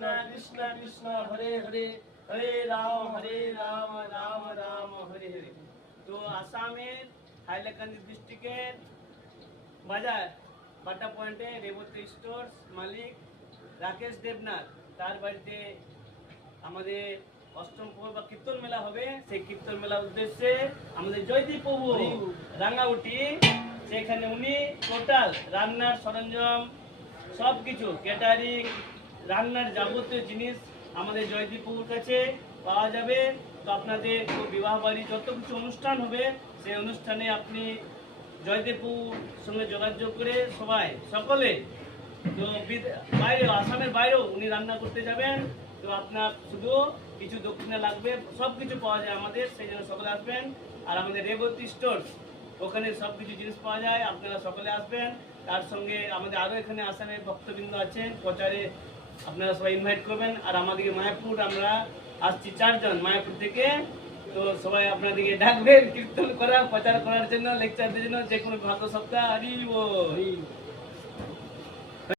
কৃষ্ণ কৃষ্ণ হরে হরে হরে রাম রাম রাম হরে হরে। তো আসামের হাইলাকান্দি ডিস্ট্রিক্টের বাজার বাটা পয়েন্টে রেবতী স্টোর্স মালিক রাকেশ দেবনাথ, তার বাড়িতে আমাদের অষ্টম প্রহর বা কীর্তন মেলা হবে। সেই কীর্তন মেলার উদ্দেশ্যে আমাদের জয়দীপ প্রভু রাঙ্গাউটি, সেখানে উনি টোটাল রান্নার সরঞ্জাম সবকিছু ক্যাটারিং রান্নার যাবতীয় জিনিস আমাদের জয়দীপ প্রভুর কাছে পাওয়া যাবে। তো আপনাদের বিবাহ বাড়ি যত কিছু অনুষ্ঠান হবে সেই অনুষ্ঠানে আপনি জয়দীপ প্রভুর সঙ্গে যোগাযোগ করে সকলে তো বাইরে আসামের বাইরেও উনি রান্না করতে যাবেন। তো আপনার শুধু কিছু দক্ষিণা লাগবে, সব কিছু পাওয়া যায় আমাদের, সেই জন্য সকলে আসবেন। আর আমাদের রেবতী স্টোর্স, ওখানে সব কিছু জিনিস পাওয়া যায়, আপনারা সকলে আসবেন। তার সঙ্গে আমাদের আরও এখানে আসামের ভক্তবৃন্দ আছেন প্রচারে, আপনারা সবাই ইনভাইট করবেন। আর আমাদেরকে মায়াপুর আমরা আসছি 4 জন মায়াপুর থেকে, তো সবাই আপনাদেরকে ডাকবেন কীর্তন করা প্রচার করার জন্য, লেকচারদের জন্য, যে কোনো ভাদ্র সপ্তাহ। হরি বল।